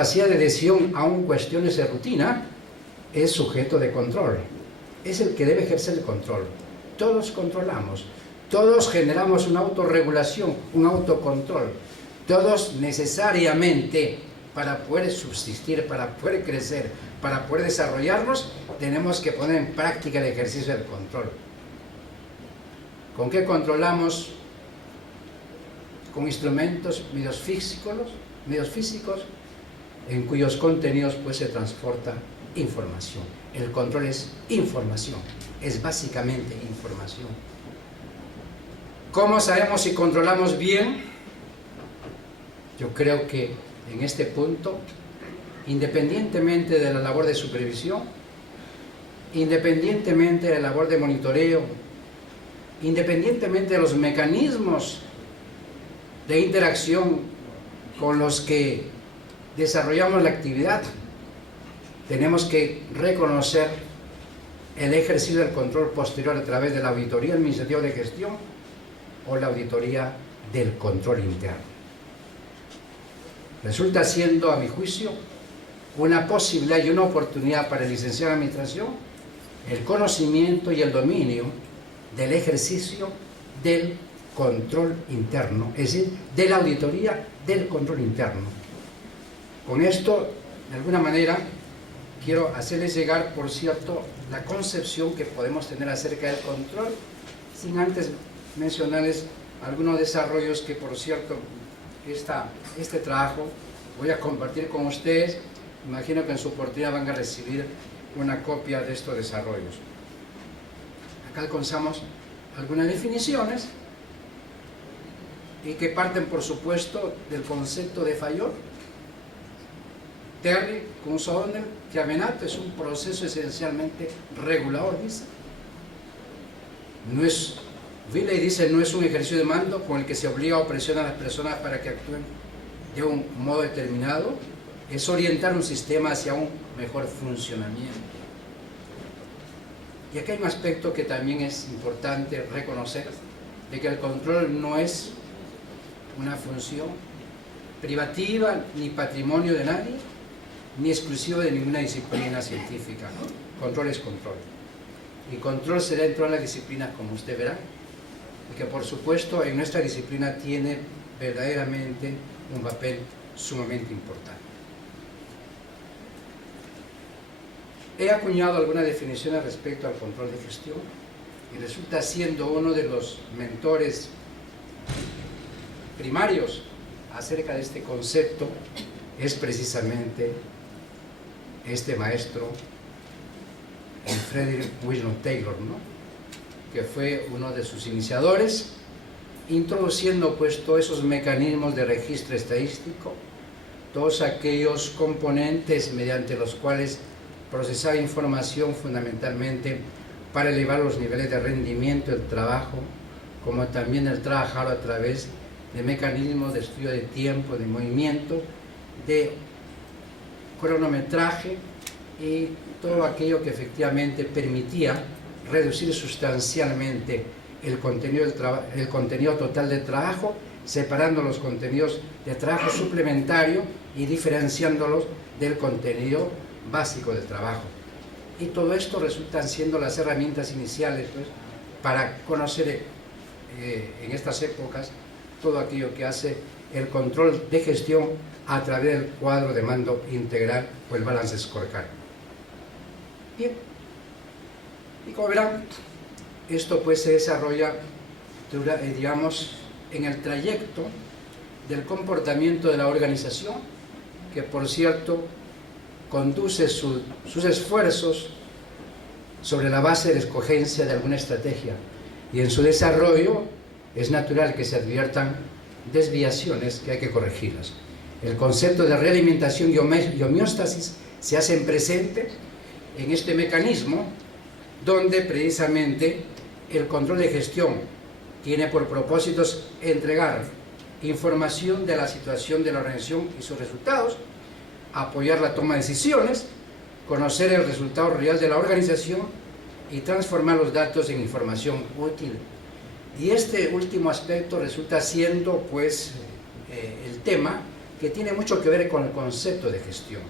capacidad de decisión aun cuestiones de rutina es sujeto de control. Es el que debe ejercer el control. Todos controlamos, todos generamos una autorregulación, un autocontrol. Todos necesariamente, para poder subsistir, para poder crecer, para poder desarrollarnos, tenemos que poner en práctica el ejercicio del control. ¿Con qué controlamos? Con instrumentos, medios físicos, en cuyos contenidos pues se transporta información. El control es información, es básicamente información. ¿Cómo sabemos si controlamos bien? Yo creo que en este punto, independientemente de la labor de supervisión, independientemente de la labor de monitoreo, independientemente de los mecanismos de interacción con los que desarrollamos la actividad, tenemos que reconocer el ejercicio del control posterior a través de la auditoría administrativa de gestión o la auditoría del control interno. Resulta siendo, a mi juicio, una posibilidad y una oportunidad para el licenciado en Administración el conocimiento y el dominio del ejercicio del control interno, es decir, de la auditoría del control interno. Con esto, de alguna manera, quiero hacerles llegar, por cierto, la concepción que podemos tener acerca del control, sin antes mencionarles algunos desarrollos que, por cierto, este trabajo voy a compartir con ustedes. Imagino que en su oportunidad van a recibir una copia de estos desarrollos. Acá alcanzamos algunas definiciones y que parten, por supuesto, del concepto de Fayol. Terry con Sonder, que amenaza es un proceso esencialmente regulador, dice. Willey dice, no es un ejercicio de mando con el que se obliga o presiona a las personas para que actúen de un modo determinado, es orientar un sistema hacia un mejor funcionamiento. Y aquí hay un aspecto que también es importante reconocer, de que el control no es una función privativa ni patrimonio de nadie, ni exclusivo de ninguna disciplina científica. Control es control. Y control se da en todas las disciplinas, como usted verá, y que por supuesto en nuestra disciplina tiene verdaderamente un papel sumamente importante. He acuñado algunas definiciones respecto al control de gestión y resulta siendo uno de los mentores primarios acerca de este concepto es precisamente este maestro, Frederick William Taylor, ¿no?, que fue uno de sus iniciadores, introduciendo pues todos esos mecanismos de registro estadístico, todos aquellos componentes mediante los cuales procesaba información fundamentalmente para elevar los niveles de rendimiento del trabajo, como también el trabajar a través de mecanismos de estudio de tiempo, de movimiento, de cronometraje y todo aquello que efectivamente permitía reducir sustancialmente el contenido total de trabajo, separando los contenidos de trabajo suplementario y diferenciándolos del contenido básico del trabajo. Y todo esto resultan siendo las herramientas iniciales pues, para conocer en estas épocas todo aquello que hace el control de gestión a través del cuadro de mando integral o el balance scorecard. Bien, y como verán, esto pues se desarrolla, digamos, en el trayecto del comportamiento de la organización, que por cierto conduce sus esfuerzos sobre la base de la escogencia de alguna estrategia, y en su desarrollo es natural que se adviertan desviaciones que hay que corregirlas. El concepto de realimentación y homeostasis se hacen presente en este mecanismo, donde precisamente el control de gestión tiene por propósitos entregar información de la situación de la organización y sus resultados, apoyar la toma de decisiones, conocer el resultado real de la organización y transformar los datos en información útil. Y este último aspecto resulta siendo pues el tema que tiene mucho que ver con el concepto de gestión.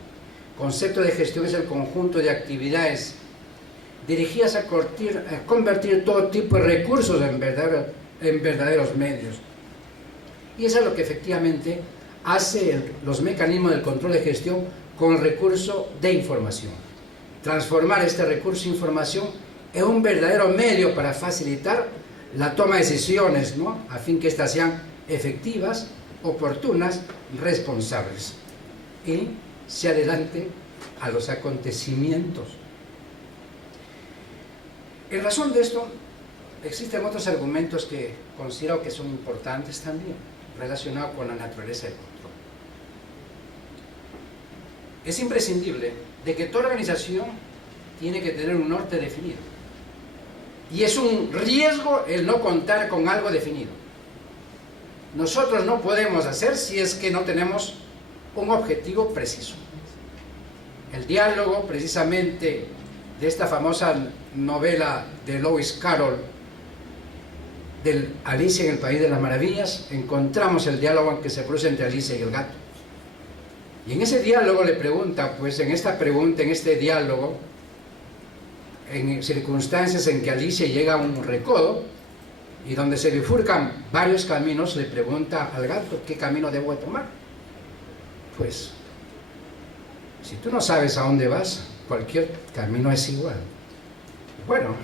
Concepto de gestión es el conjunto de actividades dirigidas a convertir todo tipo de recursos en verdaderos medios. Y eso es lo que efectivamente hace los mecanismos del control de gestión con el recurso de información. Transformar este recurso de información en un verdadero medio para facilitar la toma de decisiones, ¿no?, a fin que éstas sean efectivas, oportunas, responsables y se adelante a los acontecimientos. En razón de esto, existen otros argumentos que considero que son importantes también, relacionados con la naturaleza del control. Es imprescindible de que toda organización tiene que tener un norte definido. Y es un riesgo el no contar con algo definido. Nosotros no podemos hacer si es que no tenemos un objetivo preciso. El diálogo, precisamente, de esta famosa novela de Lewis Carroll, del Alicia en el País de las Maravillas, encontramos el diálogo que se produce entre Alicia y el gato. Y en ese diálogo le pregunta, pues en esta pregunta, en este diálogo, en circunstancias en que Alicia llega a un recodo y donde se bifurcan varios caminos, le pregunta al gato, ¿qué camino debo tomar? Pues, si tú no sabes a dónde vas, cualquier camino es igual. Bueno,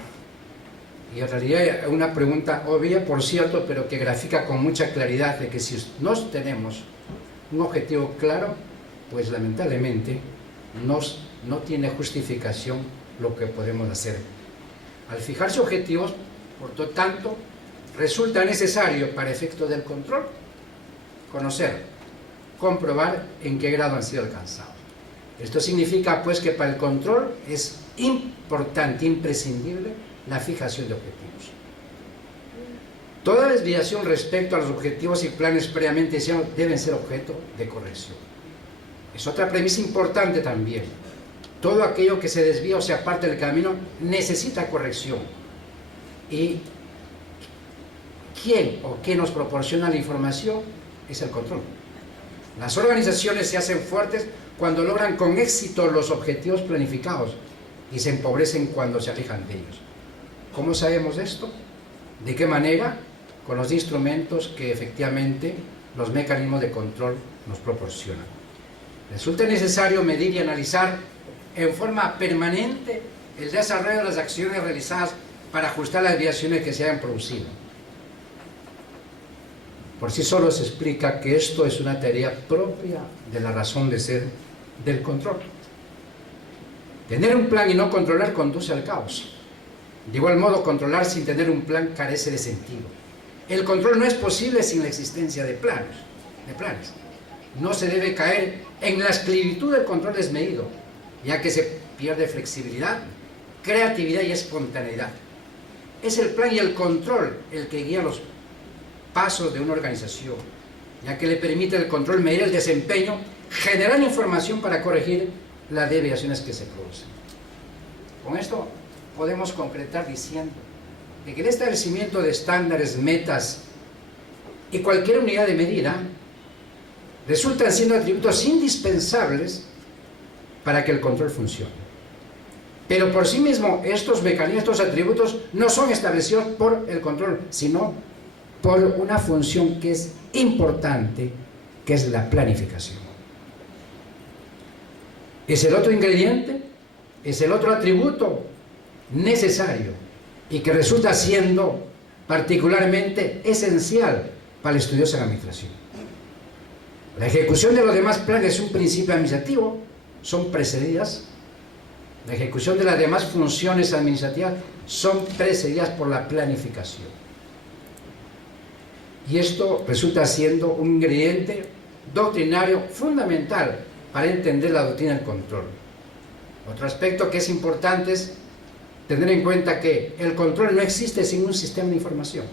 y en realidad es una pregunta obvia, por cierto, pero que grafica con mucha claridad de que si no tenemos un objetivo claro, pues lamentablemente no tiene justificación lo que podemos hacer. Al fijarse objetivos, por lo tanto, resulta necesario para efecto del control conocer, comprobar en qué grado han sido alcanzados. Esto significa pues que para el control es importante, imprescindible, la fijación de objetivos. Toda desviación respecto a los objetivos y planes previamente diseñados deben ser objeto de corrección. Es otra premisa importante también. Todo aquello que se desvía o se aparte del camino necesita corrección. ¿Y quién o qué nos proporciona la información? Es el control. Las organizaciones se hacen fuertes cuando logran con éxito los objetivos planificados y se empobrecen cuando se alejan de ellos. ¿Cómo sabemos esto? ¿De qué manera? Con los instrumentos que efectivamente los mecanismos de control nos proporcionan. Resulta necesario medir y analizar en forma permanente el desarrollo de las acciones realizadas para ajustar las desviaciones que se hayan producido. Por sí solo se explica que esto es una tarea propia de la razón de ser del control. Tener un plan y no controlar conduce al caos. De igual modo, controlar sin tener un plan carece de sentido. El control no es posible sin la existencia de planes. No se debe caer en la esclavitud del control desmedido, ya que se pierde flexibilidad, creatividad y espontaneidad. Es el plan y el control el que guía los pasos de una organización, ya que le permite el control medir el desempeño, generar información para corregir las desviaciones que se producen. Con esto podemos concretar diciendo que el establecimiento de estándares, metas y cualquier unidad de medida resultan siendo atributos indispensables para que el control funcione. Pero por sí mismo estos mecanismos, estos atributos no son establecidos por el control, sino por una función que es importante, que es la planificación. Es el otro ingrediente, es el otro atributo necesario y que resulta siendo particularmente esencial para el estudioso en administración. La ejecución de los demás planes es un principio administrativo, son precedidas. La ejecución de las demás funciones administrativas son precedidas por la planificación. Y esto resulta siendo un ingrediente doctrinario fundamental para entender la doctrina del control. Otro aspecto que es importante es tener en cuenta que el control no existe sin un sistema de información.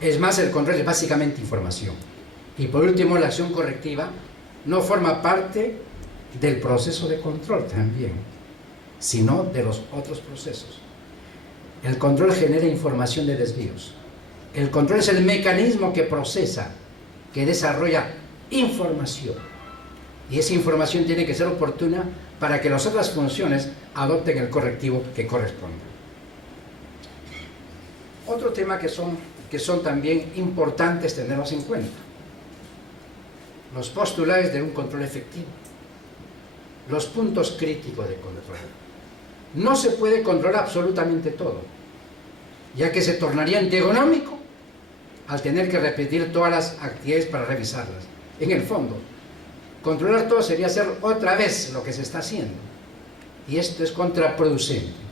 Es más, el control es básicamente información. Y por último, la acción correctiva no forma parte del proceso de control también, sino de los otros procesos. El control genera información de desvíos. El control es el mecanismo que procesa que desarrolla información. Y esa información tiene que ser oportuna para que las otras funciones adopten el correctivo que corresponda. Otro tema que son también importantes tenerlos en cuenta: los postulados de un control efectivo, los puntos críticos de control. No se puede controlar absolutamente todo, ya que se tornaría antigonómico al tener que repetir todas las actividades para revisarlas. En el fondo, controlar todo sería hacer otra vez lo que se está haciendo, y esto es contraproducente.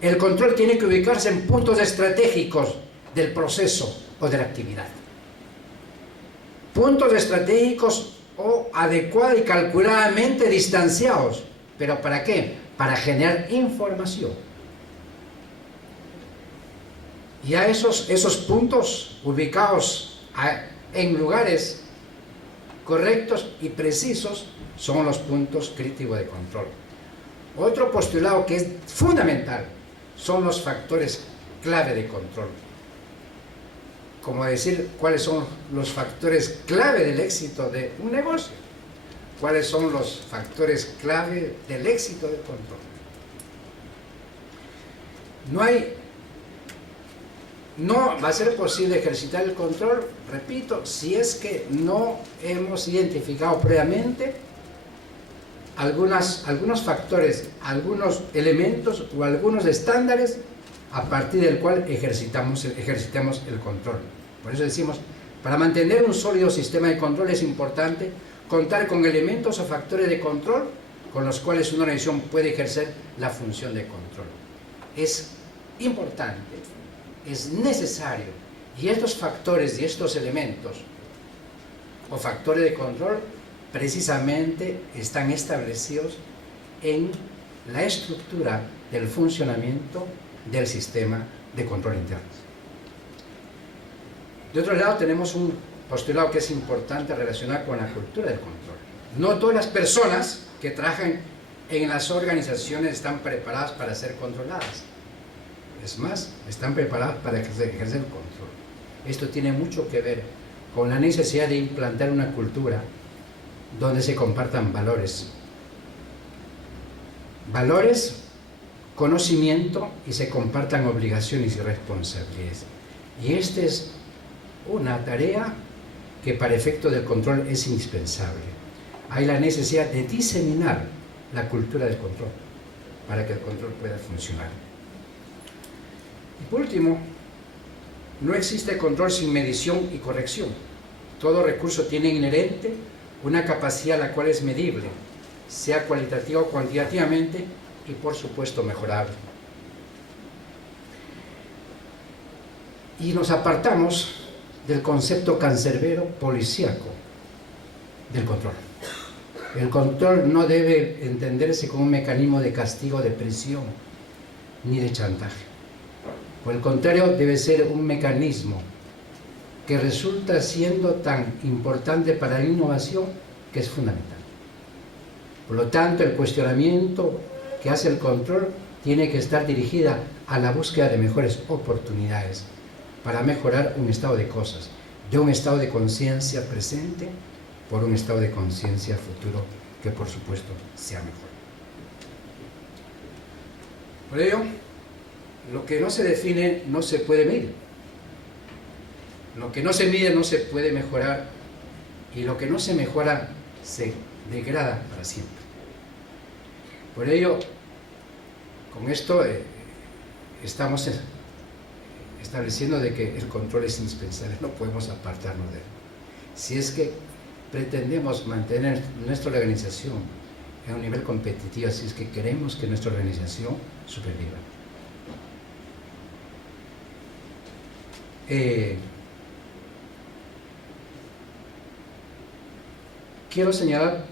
El control tiene que ubicarse en puntos estratégicos del proceso o de la actividad. Puntos estratégicos o adecuada y calculadamente distanciados. ¿Pero para qué? Para generar información. Y a esos puntos ubicados en lugares correctos y precisos son los puntos críticos de control. Otro postulado que es fundamental son los factores clave de control. Como decir, ¿cuáles son los factores clave del éxito de un negocio? ¿Cuáles son los factores clave del éxito del control? No va a ser posible ejercitar el control, repito, si es que no hemos identificado previamente algunos factores, algunos elementos o algunos estándares a partir del cual ejercitemos el control. Por eso decimos, para mantener un sólido sistema de control es importante contar con elementos o factores de control con los cuales una organización puede ejercer la función de control. Es importante, es necesario, y estos factores y estos elementos o factores de control precisamente están establecidos en la estructura del funcionamiento del sistema de control interno. De otro lado, tenemos un postulado que es importante relacionar con la cultura del control. No todas las personas que trabajan en las organizaciones están preparadas para ser controladas. Es más, están preparadas para ejercer el control. Esto tiene mucho que ver con la necesidad de implantar una cultura donde se compartan valores. Valores, conocimiento, y se compartan obligaciones y responsabilidades. Y esta es una tarea que para efecto del control es indispensable. Hay la necesidad de diseminar la cultura del control para que el control pueda funcionar. Y por último, no existe control sin medición y corrección. Todo recurso tiene inherente una capacidad la cual es medible, sea cualitativa o cuantitativamente, y por supuesto mejorable. Y nos apartamos del concepto cancerbero policíaco del control. El control no debe entenderse como un mecanismo de castigo, de presión, ni de chantaje. Por el contrario, debe ser un mecanismo que resulta siendo tan importante para la innovación que es fundamental. Por lo tanto, el cuestionamiento que hace el control tiene que estar dirigida a la búsqueda de mejores oportunidades para mejorar un estado de cosas, de un estado de conciencia presente por un estado de conciencia futuro que por supuesto sea mejor. Por ello, lo que no se define no se puede medir. Lo que no se mide no se puede mejorar, y lo que no se mejora se degrada para siempre. Por ello, con esto estamos estableciendo de que el control es indispensable, no podemos apartarnos de él. Si es que pretendemos mantener nuestra organización en un nivel competitivo, si es que queremos que nuestra organización superviva. Quiero señalar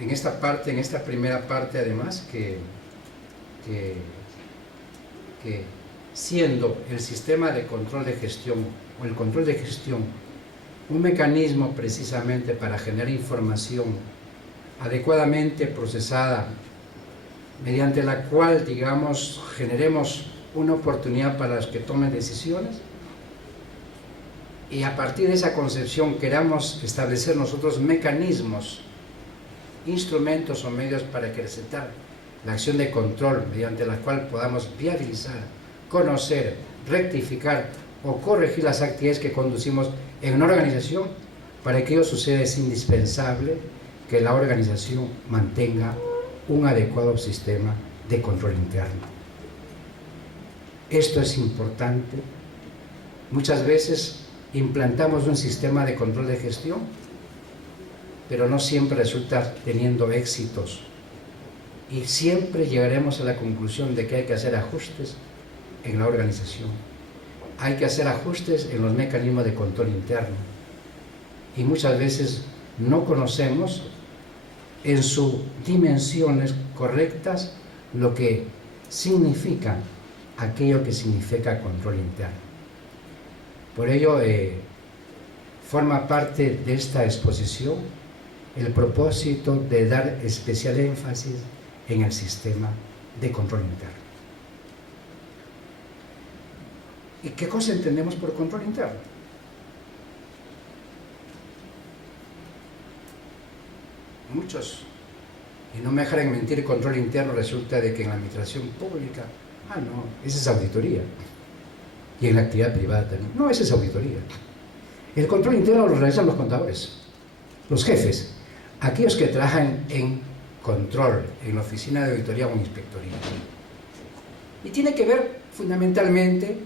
en esta primera parte además, que siendo el sistema de control de gestión o el control de gestión un mecanismo precisamente para generar información adecuadamente procesada, mediante la cual, digamos, generemos una oportunidad para los que tomen decisiones, y a partir de esa concepción queramos establecer nosotros mecanismos, instrumentos o medios para acrecentar la acción de control mediante la cual podamos viabilizar, conocer, rectificar o corregir las actividades que conducimos en una organización. Para que ello suceda es indispensable que la organización mantenga un adecuado sistema de control interno. Esto es importante. Muchas veces implantamos un sistema de control de gestión, pero no siempre resulta teniendo éxitos. Y siempre llegaremos a la conclusión de que hay que hacer ajustes en la organización. Hay que hacer ajustes en los mecanismos de control interno. Y muchas veces no conocemos en sus dimensiones correctas lo que significa aquello que significa control interno. Por ello, forma parte de esta exposición el propósito de dar especial énfasis en el sistema de control interno. ¿Y qué cosa entendemos por control interno? Muchos, y no me dejarán mentir, control interno resulta de que en la administración pública, no, esa es auditoría. Y en la actividad privada también. No, esa es auditoría. El control interno lo realizan los contadores, los jefes, aquellos que trabajan en control, en la oficina de auditoría o en inspectoría. Y tiene que ver fundamentalmente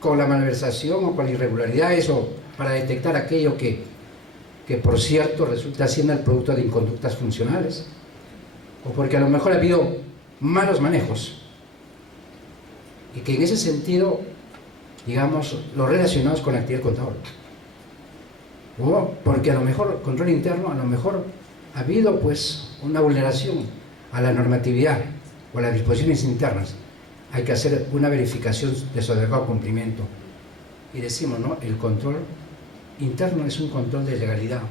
con la malversación o con las irregularidades o para detectar aquello que por cierto resulta siendo el producto de inconductas funcionales o porque a lo mejor ha habido malos manejos y que en ese sentido, digamos, los relacionados con la actividad contable. O porque a lo mejor, control interno, a lo mejor ha habido pues una vulneración a la normatividad o a las disposiciones internas. Hay que hacer una verificación de su adecuado cumplimiento. Y decimos, ¿no? El control interno es un control de legalidad,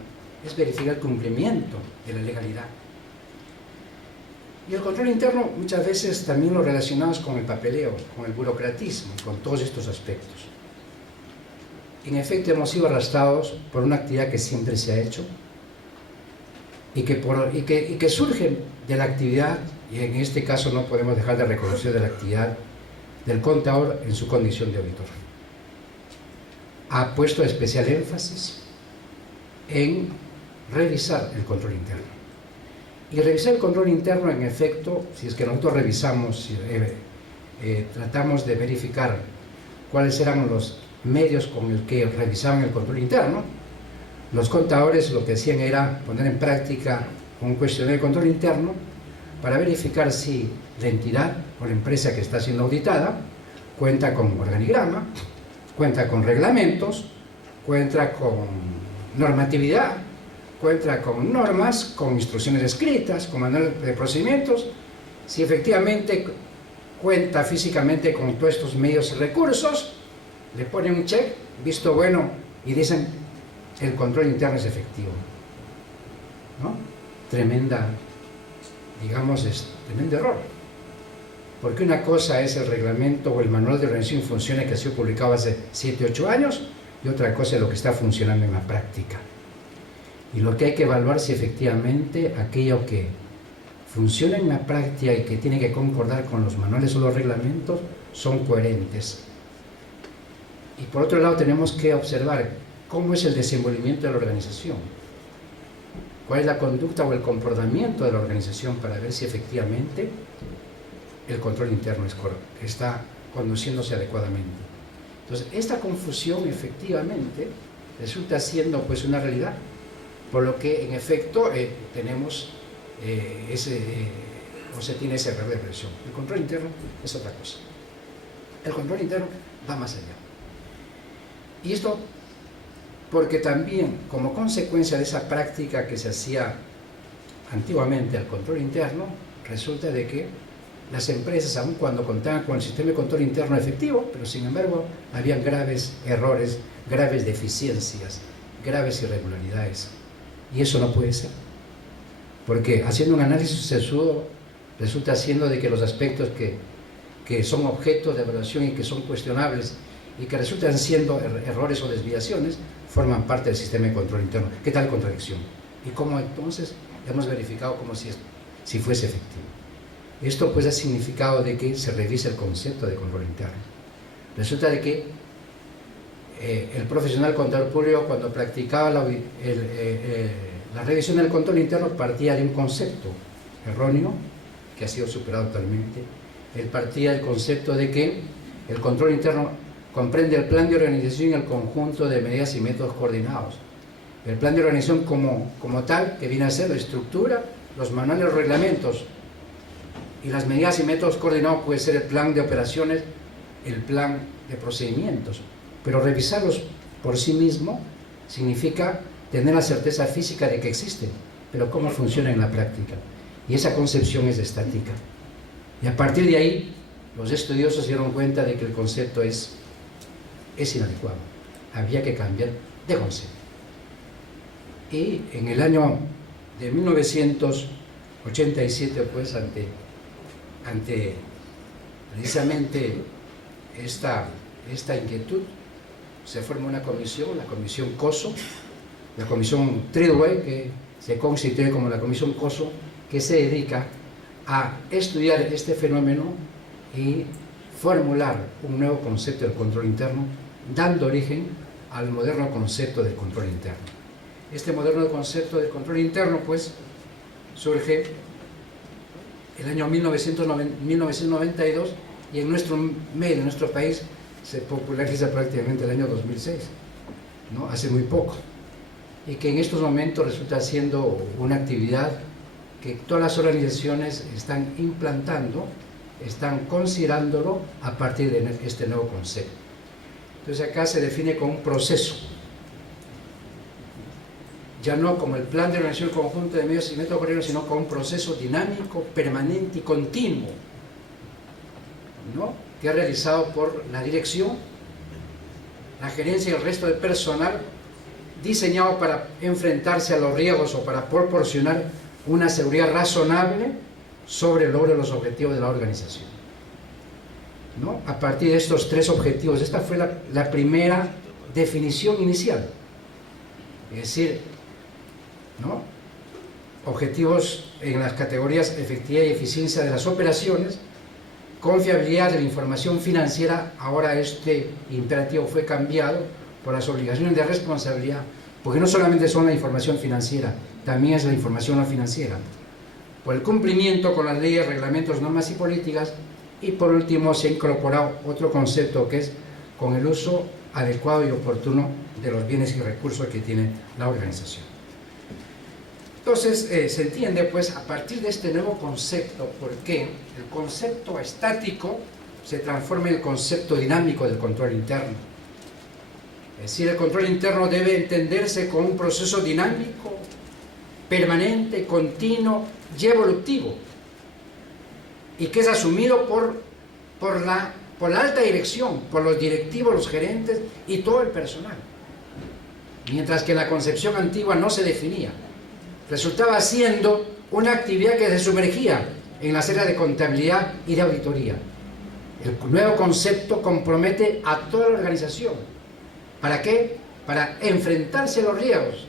es verificar el cumplimiento de la legalidad. Y el control interno muchas veces también lo relacionamos con el papeleo, con el burocratismo, con todos estos aspectos. En efecto, hemos sido arrastrados por una actividad que siempre se ha hecho y que surge de la actividad, y en este caso no podemos dejar de reconocer de la actividad del contador en su condición de auditor. Ha puesto especial énfasis en revisar el control interno. Y revisar el control interno, en efecto, si es que nosotros revisamos, tratamos de verificar cuáles eran los medios con el que revisaban el control interno, los contadores lo que hacían era poner en práctica un cuestionario de control interno para verificar si la entidad o la empresa que está siendo auditada cuenta con organigrama, cuenta con reglamentos, cuenta con normatividad, cuenta con normas, con instrucciones escritas, con manual de procedimientos, si efectivamente cuenta físicamente con todos estos medios y recursos, le ponen un check, visto bueno, y dicen el control interno es efectivo, ¿no? Tremendo error, porque una cosa es el reglamento o el manual de organización y funciones que ha sido publicado hace 7 u 8 años, y otra cosa es lo que está funcionando en la práctica. Y lo que hay que evaluar si efectivamente aquello que funciona en la práctica y que tiene que concordar con los manuales o los reglamentos son coherentes. Y por otro lado tenemos que observar cómo es el desenvolvimiento de la organización, cuál es la conducta o el comportamiento de la organización para ver si efectivamente el control interno está conduciéndose adecuadamente. Entonces, esta confusión efectivamente resulta siendo pues una realidad, por lo que en efecto tenemos se tiene ese error de presión. El control interno es otra cosa. El control interno va más allá. Y esto porque también, como consecuencia de esa práctica que se hacía antiguamente al control interno, resulta de que las empresas, aun cuando contaban con el sistema de control interno efectivo, pero sin embargo habían graves errores, graves deficiencias, graves irregularidades. Y eso no puede ser, porque haciendo un análisis sesudo resulta siendo de que los aspectos que son objeto de evaluación y que son cuestionables y que resultan siendo errores o desviaciones, forman parte del sistema de control interno. ¿Qué tal contradicción? ¿Y cómo entonces hemos verificado como si fuese efectivo? Esto pues ha significado de que se revise el concepto de control interno. Resulta de que el profesional contador público, cuando practicaba la revisión del control interno, partía de un concepto erróneo que ha sido superado actualmente. Él partía del concepto de que el control interno comprende el plan de organización y el conjunto de medidas y métodos coordinados. El plan de organización como tal, que viene a ser la estructura, los manuales, los reglamentos, y las medidas y métodos coordinados puede ser el plan de operaciones, el plan de procedimientos. Pero revisarlos por sí mismo significa tener la certeza física de que existen, pero cómo funciona en la práctica. Y esa concepción es estática. Y a partir de ahí, los estudiosos se dieron cuenta de que el concepto es inadecuado. Había que cambiar de concepto. Y en el año de 1987, pues, ante precisamente esta inquietud, se forma una comisión, la comisión COSO, la comisión Tridway, que se constituye como la comisión COSO, que se dedica a estudiar este fenómeno y formular un nuevo concepto del control interno, dando origen al moderno concepto del control interno. Este moderno concepto del control interno, pues, surge el año 1992 y en nuestro medio, en nuestro país, se populariza prácticamente el año 2006, ¿no? Hace muy poco, y que en estos momentos resulta siendo una actividad que todas las organizaciones están implantando, están considerándolo a partir de este nuevo concepto. Entonces acá se define como un proceso, ya no como el plan de organización conjunto de medios y métodos coordinados, sino como un proceso dinámico, permanente y continuo, ¿no? Que es realizado por la dirección, la gerencia y el resto del personal, diseñado para enfrentarse a los riesgos o para proporcionar una seguridad razonable sobre el logro de los objetivos de la organización, ¿no? A partir de estos tres objetivos, esta fue la primera definición inicial, es decir, ¿no? Objetivos en las categorías efectividad y eficiencia de las operaciones, confiabilidad de la información financiera. Ahora este imperativo fue cambiado por las obligaciones de responsabilidad, porque no solamente son la información financiera, también es la información no financiera, por el cumplimiento con las leyes, reglamentos, normas y políticas, y por último se ha incorporado otro concepto que es con el uso adecuado y oportuno de los bienes y recursos que tiene la organización. Entonces se entiende pues a partir de este nuevo concepto por qué el concepto estático se transforma en el concepto dinámico del control interno. Es decir, el control interno debe entenderse como un proceso dinámico, permanente, continuo y evolutivo, y que es asumido por la alta dirección, por los directivos, los gerentes y todo el personal, mientras que la concepción antigua no se definía. Resultaba siendo una actividad que se sumergía en las áreas de contabilidad y de auditoría. El nuevo concepto compromete a toda la organización. ¿Para qué? Para enfrentarse a los riesgos,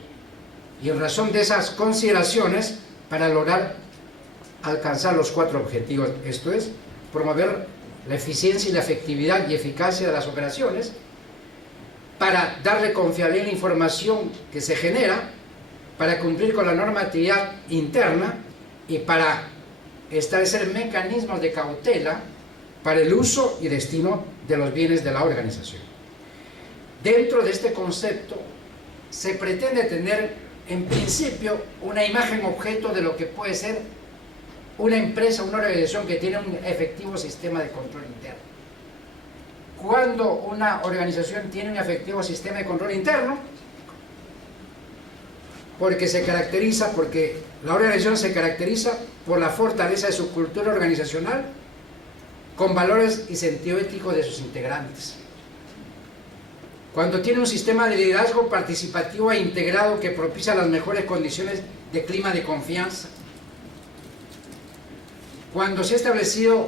y en razón de esas consideraciones, para lograr alcanzar los 4 objetivos, esto es, promover la eficiencia y la efectividad y eficacia de las operaciones, para darle confiabilidad a la información que se genera, para cumplir con la normatividad interna y para establecer mecanismos de cautela para el uso y destino de los bienes de la organización. Dentro de este concepto se pretende tener en principio una imagen objeto de lo que puede ser una empresa, una organización que tiene un efectivo sistema de control interno. Cuando una organización tiene un efectivo sistema de control interno, porque la organización se caracteriza por la fortaleza de su cultura organizacional, con valores y sentido ético de sus integrantes. Cuando tiene un sistema de liderazgo participativo e integrado que propicia las mejores condiciones de clima de confianza. Cuando se ha establecido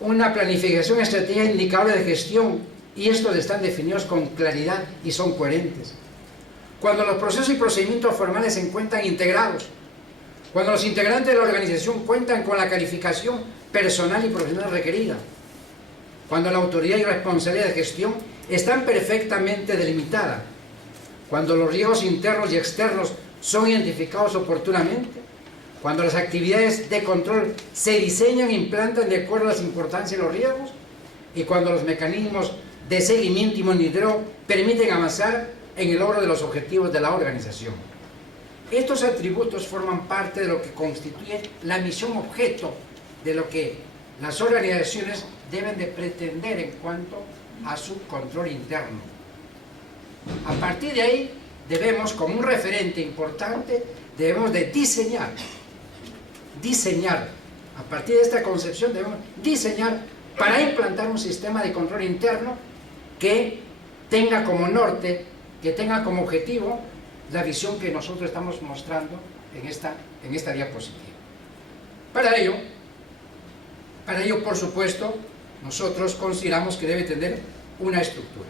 una planificación estratégica e indicadores de gestión y estos están definidos con claridad y son coherentes. Cuando los procesos y procedimientos formales se encuentran integrados, cuando los integrantes de la organización cuentan con la calificación personal y profesional requerida, cuando la autoridad y responsabilidad de gestión están perfectamente delimitadas, cuando los riesgos internos y externos son identificados oportunamente, cuando las actividades de control se diseñan e implantan de acuerdo a las importancias de los riesgos, y cuando los mecanismos de seguimiento y monitoreo permiten avanzar en el logro de los objetivos de la organización. Estos atributos forman parte de lo que constituye la misión objeto de lo que las organizaciones deben de pretender en cuanto a su control interno. A partir de ahí debemos, como un referente importante, debemos de diseñar, a partir de esta concepción debemos diseñar para implantar un sistema de control interno que tenga como norte, que tenga como objetivo la visión que nosotros estamos mostrando en esta diapositiva. Para ello, por supuesto, nosotros consideramos que debe tener una estructura.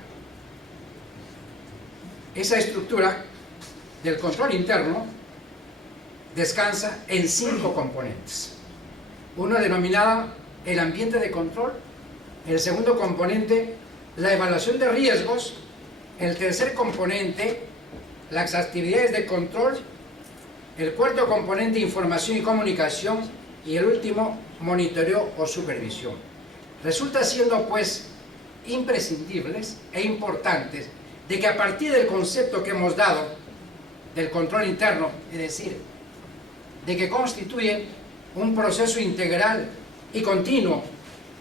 Esa estructura del control interno descansa en 5 componentes. Uno denominado el ambiente de control, el segundo componente, la evaluación de riesgos, el tercer componente, las actividades de control, el cuarto componente, información y comunicación, y el último, monitoreo o supervisión. Resulta siendo pues imprescindibles e importantes de que a partir del concepto que hemos dado del control interno, es decir, de que constituye un proceso integral y continuo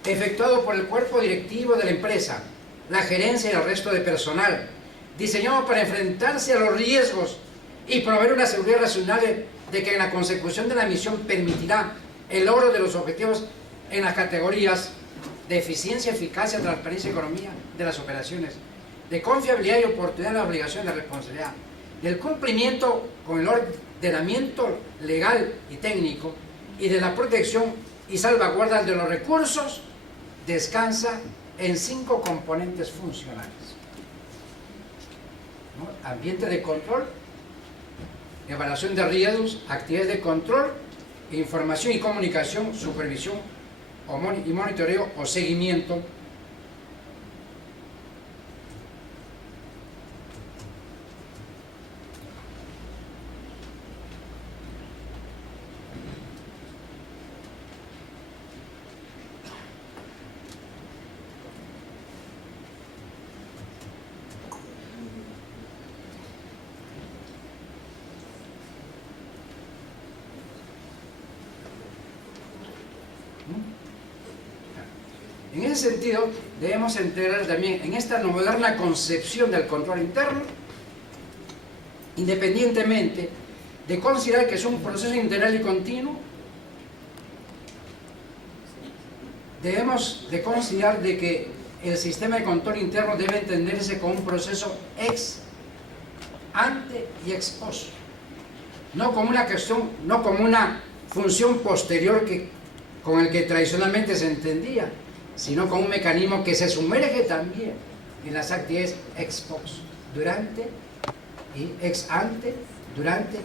efectuado por el cuerpo directivo de la empresa, la gerencia y el resto de personal, diseñado para enfrentarse a los riesgos y proveer una seguridad razonable de que en la consecución de la misión permitirá el logro de los objetivos en las categorías de eficiencia, eficacia, transparencia y economía de las operaciones, de confiabilidad y oportunidad de la obligación de responsabilidad, del cumplimiento con el ordenamiento legal y técnico y de la protección y salvaguarda de los recursos, descansa en 5 componentes funcionales. ¿No? Ambiente de control, evaluación de riesgos, actividades de control, información y comunicación, supervisión y monitoreo o seguimiento. En ese sentido, debemos entender también en esta moderna concepción del control interno, independientemente de considerar que es un proceso integral y continuo, debemos de considerar de que el sistema de control interno debe entenderse como un proceso ex ante y ex post, no como una cuestión, no como una función posterior con el que tradicionalmente se entendía, sino con un mecanismo que se sumerge también en las actividades ex post, durante y ex ante, durante